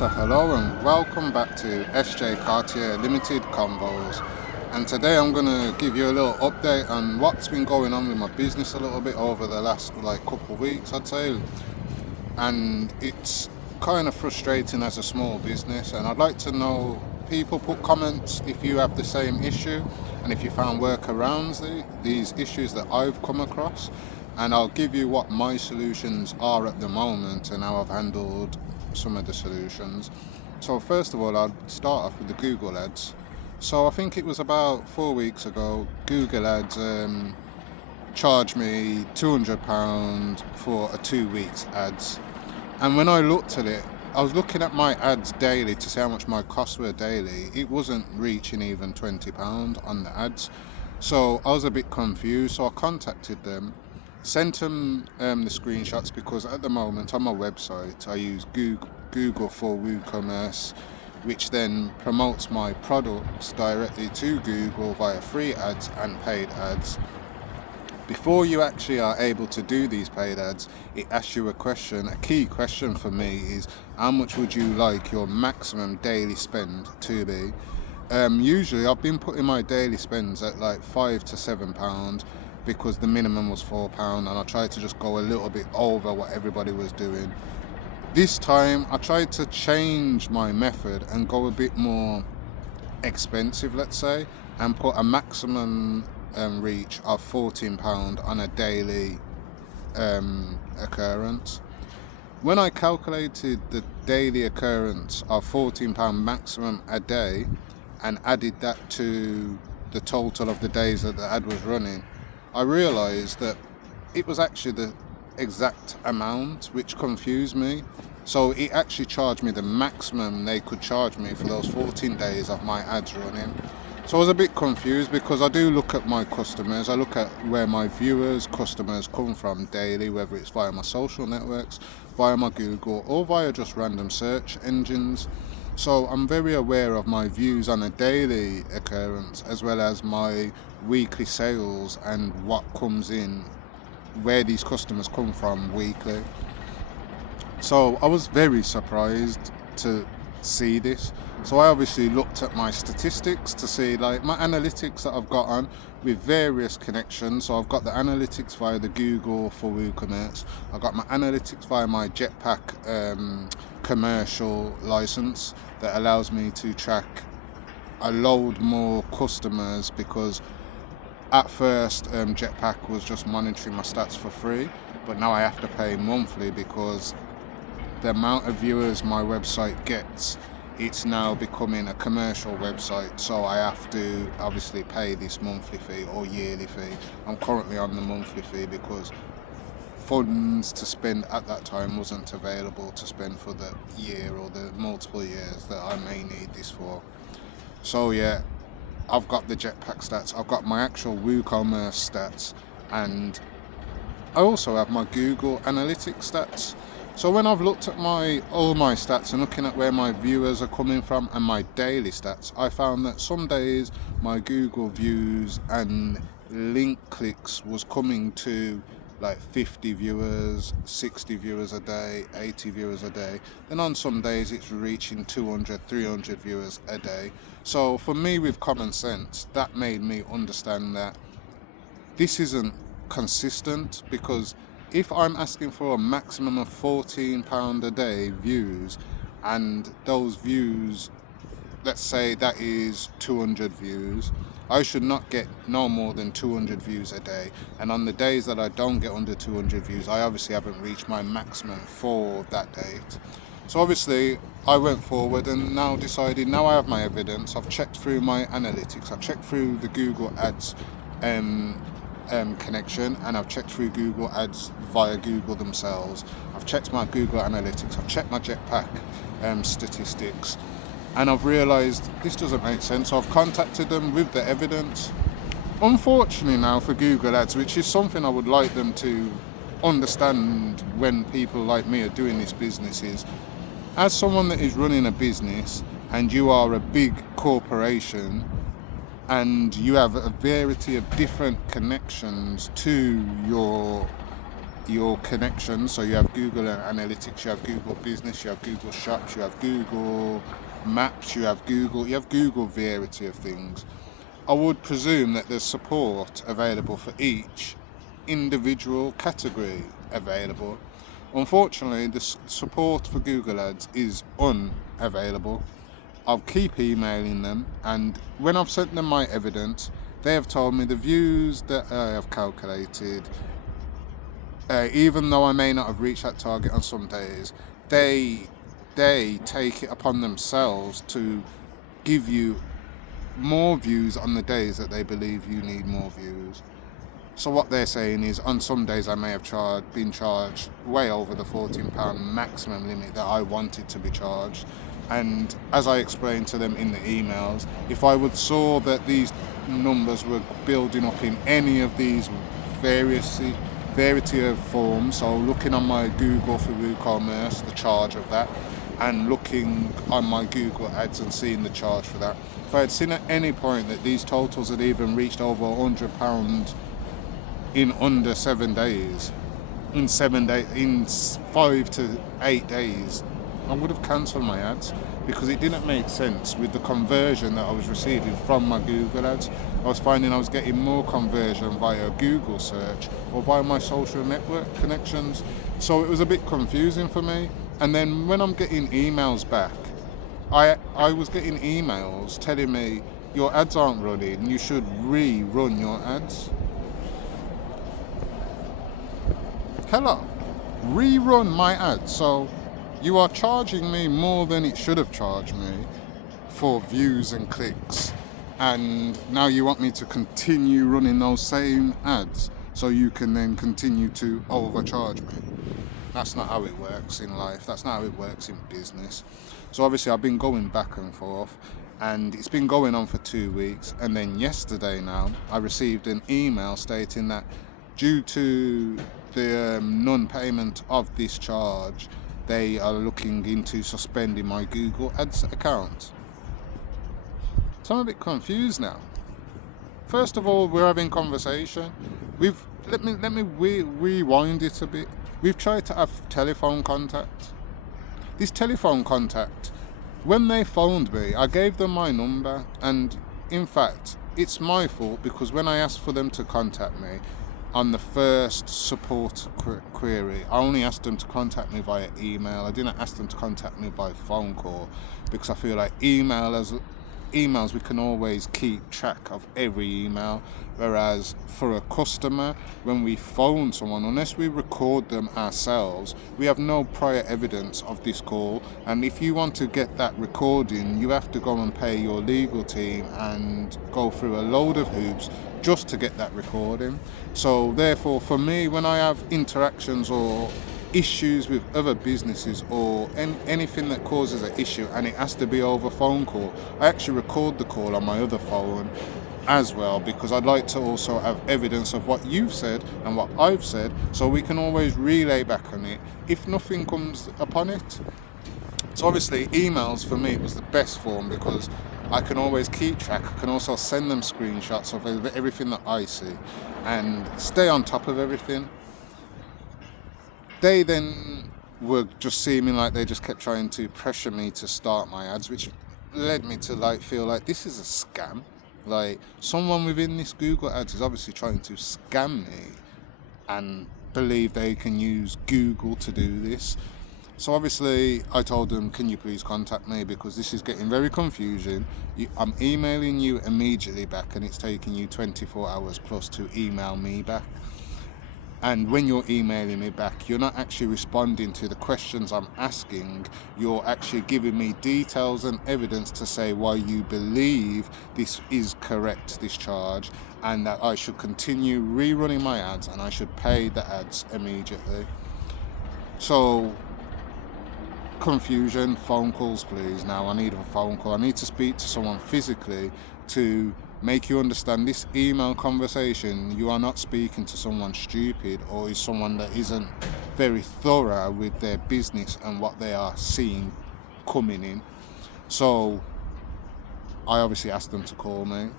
So hello and welcome back to SJ Cartier Limited Convos. And today I'm going to give you a little update on what's been going on with my business a little bit over the last couple of weeks, I'd say. And it's kind of frustrating as a small business, and I'd like to know, people put comments if you have the same issue and if you found workarounds these issues that I've come across, and I'll give you what my solutions are at the moment and how I've handled some of the solutions. So first of all, I'll start off with the Google ads. So I think it was about 4 weeks ago, Google ads charged me £200 for a 2 weeks ads. And when I looked at it, I was looking at my ads daily to see how much my costs were daily. It wasn't reaching even £20 on the ads. So I was a bit confused. So I contacted them, sent them the screenshots, because at the moment on my website I use Google for WooCommerce, which then promotes my products directly to Google via free ads and paid ads. Before you actually are able to do these paid ads, it asks you a question. A key question for me is, how much would you like your maximum daily spend to be? Usually I've been putting my daily spends at like £5 to £7, because the minimum was £4, and I tried to just go a little bit over what everybody was doing. This time I tried to change my method and go a bit more expensive, let's say, and put a maximum reach of £14 on a daily occurrence. When I calculated the daily occurrence of £14 maximum a day and added that to the total of the days that the ad was running, I realised that it was actually the exact amount, which confused me. So it actually charged me the maximum they could charge me for those 14 days of my ads running. So I was a bit confused, because I do look at my customers. I look at where my customers come from daily, whether it's via my social networks, via my Google, or via just random search engines. So I'm very aware of my views on a daily occurrence, as well as my weekly sales and what comes in, where these customers come from weekly. So I was very surprised to see this. So I obviously looked at my statistics to see my analytics that I've got on with various connections. So I've got the analytics via the Google for WooCommerce. I've got my analytics via my Jetpack commercial license that allows me to track a load more customers, because at first Jetpack was just monitoring my stats for free, but now I have to pay monthly, because the amount of viewers my website gets, it's now becoming a commercial website, so I have to obviously pay this monthly fee or yearly fee. I'm currently on the monthly fee because funds to spend at that time wasn't available to spend for the year or the multiple years that I may need this for. So yeah, I've got the Jetpack stats, I've got my actual WooCommerce stats, and I also have my Google Analytics stats. So when I've looked at all my stats and looking at where my viewers are coming from and my daily stats, I found that some days my Google views and link clicks was coming to like 50 viewers, 60 viewers a day, 80 viewers a day. Then on some days it's reaching 200, 300 viewers a day. So for me, with common sense, that made me understand that this isn't consistent, because if I'm asking for a maximum of £14 a day views, and those views, let's say that is 200 views, I should not get no more than 200 views a day. And on the days that I don't get under 200 views, I obviously haven't reached my maximum for that date. So obviously I went forward and now decided, now I have my evidence, I've checked through my analytics, I've checked through the Google Ads connection, and I've checked through Google Ads via Google themselves. I've checked my Google Analytics, I've checked my Jetpack statistics, and I've realised this doesn't make sense. So I've contacted them with the evidence. Unfortunately now for Google Ads, which is something I would like them to understand when people like me are doing this business, is as someone that is running a business and you are a big corporation, and you have a variety of different connections to your your connections. So you have Google Analytics, you have Google Business, you have Google Shops, you have Google Maps, you have Google variety of things. I would presume that there's support available for each individual category available. Unfortunately, the support for Google Ads is unavailable. I'll keep emailing them, and when I've sent them my evidence, they have told me the views that I have calculated, even though I may not have reached that target on some days, they take it upon themselves to give you more views on the days that they believe you need more views. So what they're saying is, on some days I may have been charged way over the £14 maximum limit that I wanted to be charged. And as I explained to them in the emails, if I would saw that these numbers were building up in any of these variety of forms, so looking on my Google for WooCommerce, the charge of that, and looking on my Google Ads and seeing the charge for that, if I had seen at any point that these totals had even reached over £100 in under 7 days, in 5 to 8 days, I would have cancelled my ads, because it didn't make sense with the conversion that I was receiving from my Google Ads. I was finding I was getting more conversion via Google search or via my social network connections. So it was a bit confusing for me. And then when I'm getting emails back, I was getting emails telling me your ads aren't running, you should rerun your ads. Hello, rerun my ads. So you are charging me more than it should have charged me for views and clicks, and now you want me to continue running those same ads so you can then continue to overcharge me. That's not how it works in life. That's not how it works in business. So obviously I've been going back and forth, and it's been going on for 2 weeks, and then yesterday now I received an email stating that due to the non-payment of this charge, they are looking into suspending my Google Ads account. So I'm a bit confused now. First of all, we're having conversation. Let me rewind it a bit. We've tried to have telephone contact. This telephone contact, when they phoned me, I gave them my number, and in fact, it's my fault, because when I asked for them to contact me on the first support query, I only asked them to contact me via email. I didn't ask them to contact me by phone call, because I feel like emails we can always keep track of every email, whereas for a customer, when we phone someone, unless we record them ourselves, we have no prior evidence of this call, and if you want to get that recording, you have to go and pay your legal team and go through a load of hoops just to get that recording. So therefore, for me, when I have interactions or issues with other businesses or anything that causes an issue and it has to be over phone call, I actually record the call on my other phone as well, because I'd like to also have evidence of what you've said and what I've said, so we can always relay back on it if nothing comes upon it. So obviously emails for me was the best form, because I can always keep track. I can also send them screenshots of everything that I see and stay on top of everything. They then were just seeming like they just kept trying to pressure me to start my ads, which led me to feel like this is a scam. Like, someone within this Google Ads is obviously trying to scam me and believe they can use Google to do this. So obviously I told them, can you please contact me, because this is getting very confusing. I'm emailing you immediately back, and it's taking you 24 hours plus to email me back. And when you're emailing me back, you're not actually responding to the questions I'm asking. You're actually giving me details and evidence to say why you believe this is correct, this charge, and that I should continue rerunning my ads and I should pay the ads immediately. So, confusion, phone calls please. Now I need a phone call. I need to speak to someone physically to make you understand this email conversation. You are not speaking to someone stupid or is someone that isn't very thorough with their business and what they are seeing coming in. So I obviously asked them to call me.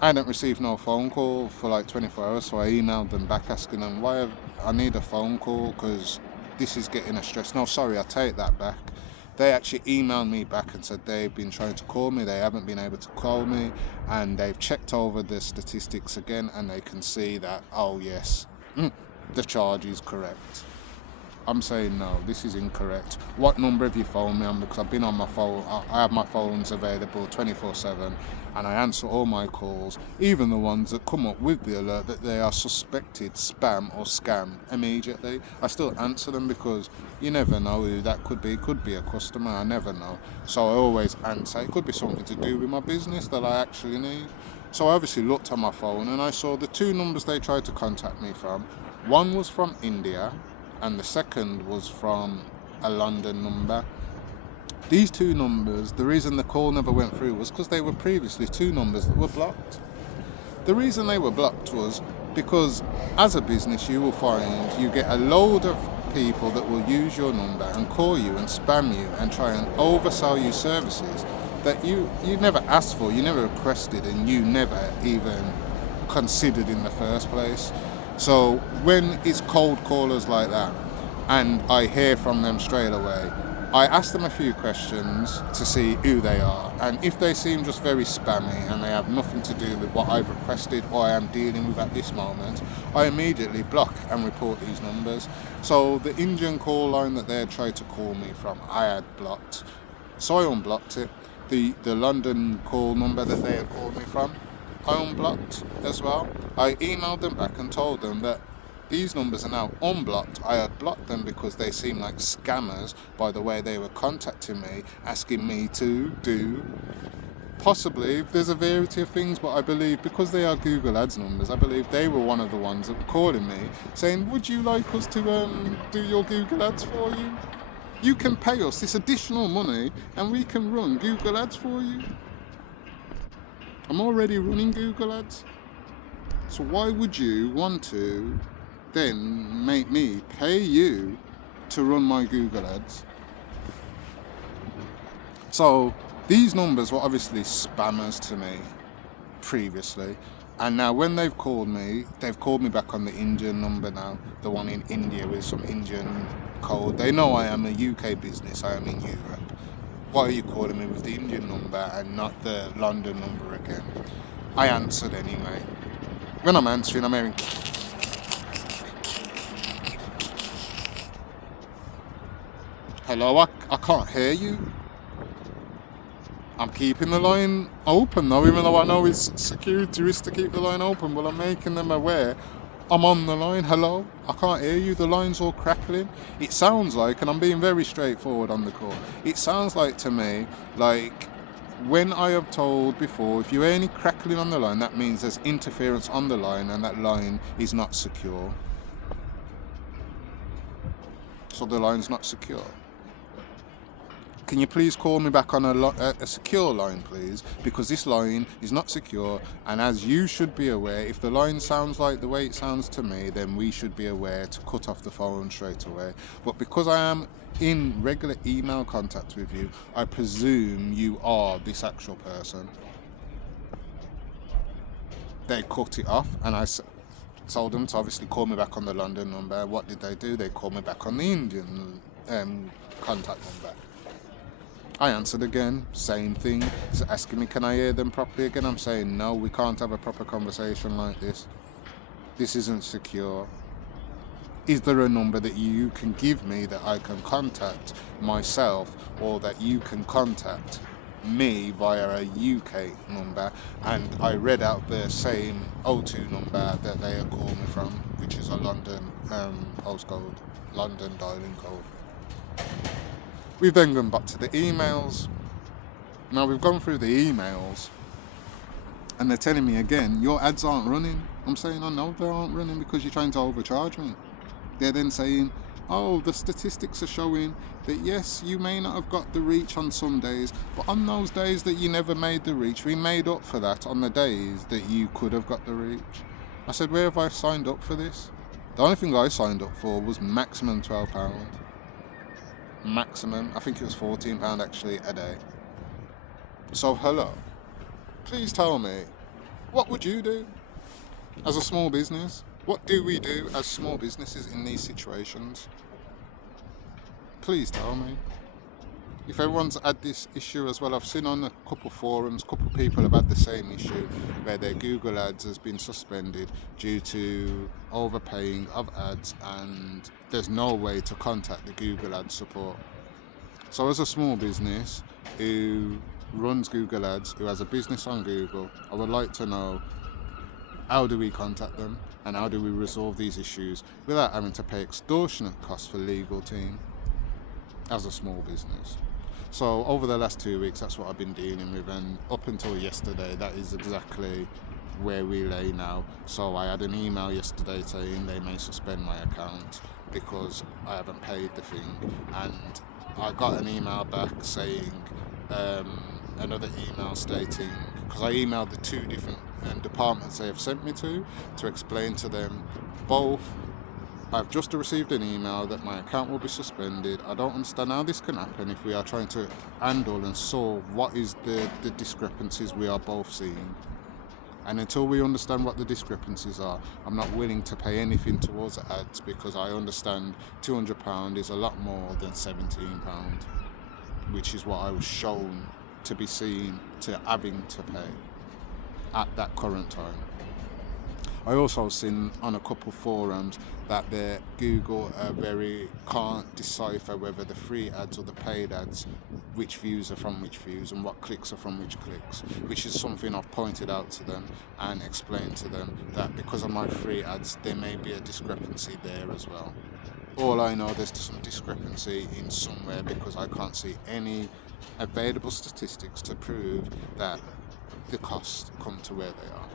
I hadn't received no phone call for like 24 hours, so I emailed them back asking them I need a phone call because this is getting a stress. No, sorry, I take that back. They actually emailed me back and said they've been trying to call me, they haven't been able to call me, and they've checked over the statistics again and they can see that, oh yes, the charge is correct. I'm saying no, this is incorrect. What number have you phoned me on? Because I've been on my phone, I have my phones available 24/7 and I answer all my calls, even the ones that come up with the alert that they are suspected spam or scam immediately. I still answer them because you never know who that could be. It could be a customer, I never know. So I always answer. It could be something to do with my business that I actually need. So I obviously looked on my phone and I saw the two numbers they tried to contact me from. One was from India and the second was from a London number. These two numbers, the reason the call never went through was because they were previously two numbers that were blocked. The reason they were blocked was because as a business you will find you get a load of people that will use your number and call you and spam you and try and oversell you services that you never asked for, you never requested, and you never even considered in the first place. So when it's cold callers like that and I hear from them straight away, I ask them a few questions to see who they are, and if they seem just very spammy and they have nothing to do with what I've requested or I am dealing with at this moment, I immediately block and report these numbers. So the Indian call line that they had tried to call me from, I had blocked, so I unblocked it. The London call number that they had called me from, I unblocked as well. I emailed them back and told them that these numbers are now unblocked. I had blocked them because they seem like scammers by the way they were contacting me, asking me to do possibly, there's a variety of things, but I believe because they are Google Ads numbers, I believe they were one of the ones that were calling me saying, would you like us to do your Google Ads for you? You can pay us this additional money and we can run Google Ads for you. I'm already running Google Ads. So why would you want to then make me pay you to run my Google Ads? So these numbers were obviously spammers to me previously. And now when they've called me back on the Indian number now, the one in India with some Indian code. They know I am a UK business, I am in Europe. Why are you calling me with the Indian number and not the London number again? I answered anyway. When I'm answering, I'm hearing hello, I can't hear you. I'm keeping the line open though, even though I know it's security risk to keep the line open, but I'm making them aware I'm on the line. Hello, I can't hear you, the line's all crackling. It sounds like, and I'm being very straightforward on the call, it sounds like to me like when I have told before, if you hear any crackling on the line, that means there's interference on the line and that line is not secure. So the line's not secure. Can you please call me back on a secure line, please? Because this line is not secure, and as you should be aware, if the line sounds like the way it sounds to me, then we should be aware to cut off the phone straight away. But because I am in regular email contact with you, I presume you are this actual person. They cut it off, and I told them to obviously call me back on the London number. What did they do? They called me back on the Indian contact number. I answered again, same thing. He's asking me, can I hear them properly again? I'm saying, no, we can't have a proper conversation like this. This isn't secure. Is there a number that you can give me that I can contact myself, or that you can contact me via a UK number? And I read out the same O2 number that they had called me from, which is a London postcode, London dialing code. We've then gone back to the emails. Now we've gone through the emails and they're telling me again, your ads aren't running. I'm saying, oh no, they aren't running because you're trying to overcharge me. They're then saying, oh, the statistics are showing that yes, you may not have got the reach on some days, but on those days that you never made the reach, we made up for that on the days that you could have got the reach. I said, where have I signed up for this? The only thing I signed up for was maximum £12. Maximum, I think it was £14 actually a day. So hello, please tell me, What would you do as a small business? What do we do as small businesses in these situations? Please tell me. If everyone's had this issue as well, I've seen on a couple forums, couple people have had the same issue where their Google ads has been suspended due to overpaying of ads, and there's no way to contact the Google Ads support. So as a small business who runs Google Ads, who has a business on Google, I would like to know, how do we contact them and how do we resolve these issues without having to pay extortionate costs for legal team as a small business? So over the last 2 weeks, that's what I've been dealing with, and up until yesterday, that is exactly where we lay now. So I had an email yesterday saying they may suspend my account because I haven't paid the thing, and I got an email back saying another email stating, because I emailed the two different departments they have sent me to explain to them both, I've just received an email that my account will be suspended. I don't understand how this can happen if we are trying to handle and solve what is the discrepancies we are both seeing. And until we understand what the discrepancies are, I'm not willing to pay anything towards the ads, because I understand £200 is a lot more than £17, which is what I was shown to be seen to having to pay at that current time. I also seen on a couple forums that the Google can't decipher whether the free ads or the paid ads, which views are from which views and what clicks are from which clicks, which is something I've pointed out to them and explained to them that because of my free ads there may be a discrepancy there as well. All I know, there's some discrepancy in somewhere, because I can't see any available statistics to prove that the costs come to where they are.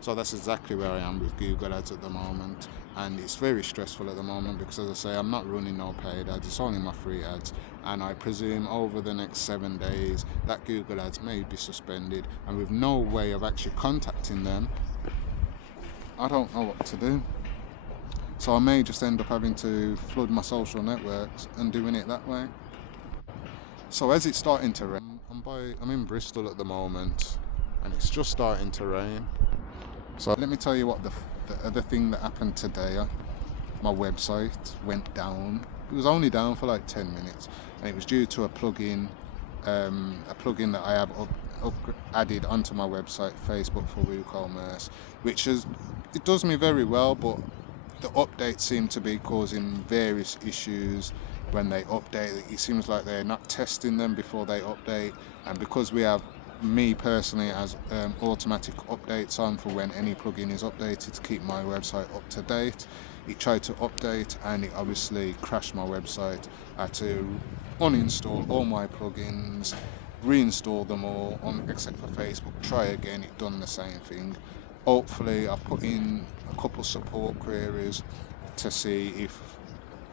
So that's exactly where I am with Google Ads at the moment, and it's very stressful at the moment because, as I say, I'm not running no paid ads, it's only my free ads, and I presume over the next 7 days that Google Ads may be suspended, and with no way of actually contacting them, I don't know what to do. So I may just end up having to flood my social networks and doing it that way. So as it's starting to rain, I'm in Bristol at the moment, and it's just starting to rain. So let me tell you what the other thing that happened today. My website went down. It was only down for like 10 minutes, and it was due to a plugin that I have added onto my website, Facebook for WooCommerce, it does me very well, but the updates seem to be causing various issues when they update. It seems like they're not testing them before they update, and because we have, me personally, as automatic updates on for when any plugin is updated to keep my website up to date, it tried to update and it obviously crashed my website. I had to uninstall all my plugins, reinstall them all except for Facebook, try again, it done the same thing. Hopefully I've put in a couple support queries to see if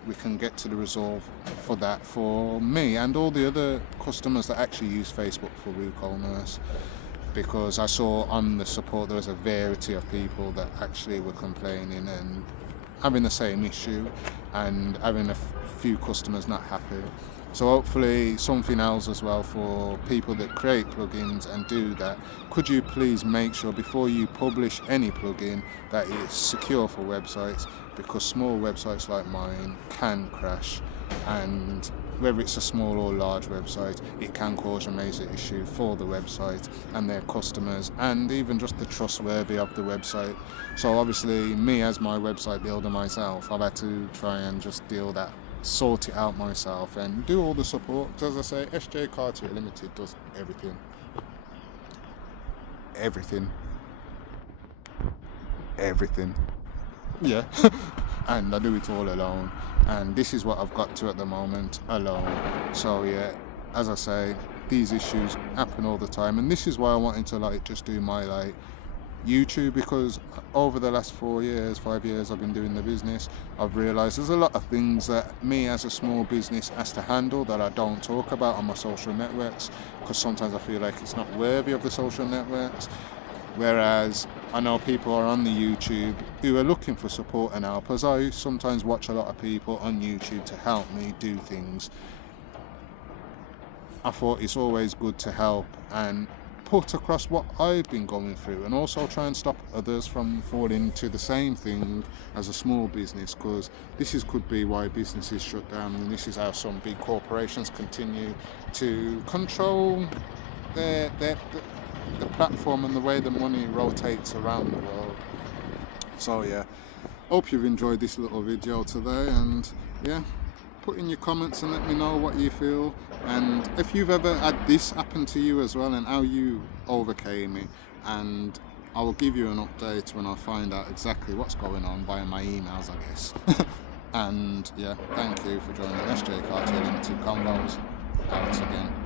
we can get to the resolve for that, for me and all the other customers that actually use Facebook for WooCommerce, because I saw on the support there was a variety of people that actually were complaining and having the same issue, and having a few customers not happy. So hopefully something else as well for people that create plugins and do that. Could you please make sure before you publish any plugin that it's secure for websites, because small websites like mine can crash, and whether it's a small or large website, it can cause a major issue for the website and their customers, and even just the trustworthy of the website. So obviously me as my website builder myself, I've had to try and just sort it out myself and do all the support. As I say, SJ Cartier Limited does everything. Yeah. And I do it all alone, and this is what I've got to at the moment, alone. So yeah, as I say, these issues happen all the time, and this is why I wanted to just do my YouTube, because over the last 5 years I've been doing the business, I've realised there's a lot of things that me as a small business has to handle that I don't talk about on my social networks, because sometimes I feel like it's not worthy of the social networks. Whereas I know people are on the YouTube who are looking for support and help, as I sometimes watch a lot of people on YouTube to help me do things. I thought it's always good to help and put across what I've been going through, and also try and stop others from falling into the same thing as a small business, because could be why businesses shut down, and this is how some big corporations continue to control the platform and the way the money rotates around the world. So yeah, hope you've enjoyed this little video today, and yeah, put in your comments and let me know what you feel, and if you've ever had this happen to you as well and how you overcame it, and I will give you an update when I find out exactly what's going on via my emails, I guess. And yeah, thank you for joining SJ Cartier Limited Convos. Out again.